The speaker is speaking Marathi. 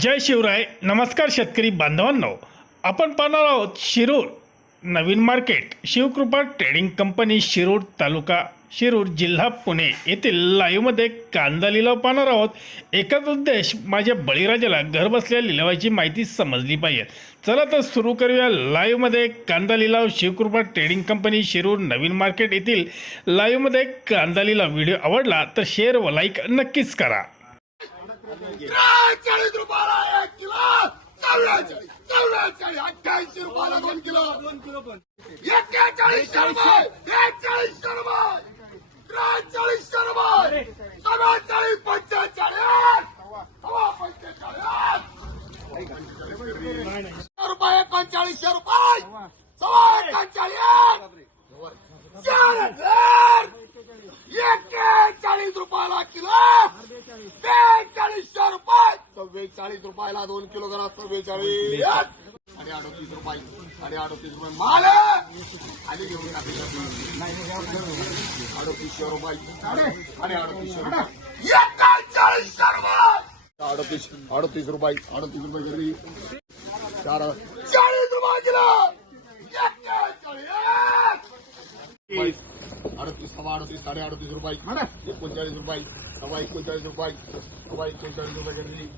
जय शिवराय. नमस्कार शेतकरी बांधवांनो. आपण पाहणार आहोत शिरूर नवीन market. Shivkrupa trading company Shirur taluka Shirur जिल्हा पुणे येथील लाईव्हमध्ये कांदा लिलाव पाहणार आहोत. एकच उद्देश माझ्या बळीराजाला घरबसल्या लिलावाची माहिती समजली पाहिजे. चला तर सुरू करूया लाईव्हमध्ये कांदा लिलाव शिवकृपा ट्रेडिंग कंपनी शिरूर नवीन मार्केट येथील लाईव्हमध्ये कांदा लिलाव व्हिडिओ आवडला तर शेअर व लाईक नक्कीच करा. चाळीस रुपयाला एक किलो चौवेचाळीस चौवेचाळीस अठ्ठ्याऐंशी रुपयाला दोन किलो. दोन किलो पण एक्केचाळीसशे रुपये एकचाळीसशे रुपये त्रेचाळीसशे रुपये चव्वेचाळीस पंचेचाळीस सव्वा पंचेचाळीस. रुपये एकोणचाळीसशे रुपये सव्वा एकोणचाळीस चार हजार. एक्केचाळीस रुपयाला किलो. चव्वेचाळीस रुपयाला दोन किलो करा चव्वेचाळीस आणि अडतीस रुपये. आणि अडतीस रुपये. माल! आणि घेऊन अडतीसशे रुपये. आणि अडतीसशे रुपये अडतीस अडतीस रुपये. अडतीस रुपये घरी. चार चाळीस रुपये किलो! अडतीस सव्वा अडतीस साडे अडतीस रुपये. एकोणचाळीस रुपये. सव्वा एकोणचाळीस रुपये. सव्वा एकोणचाळीस रुपये घरी.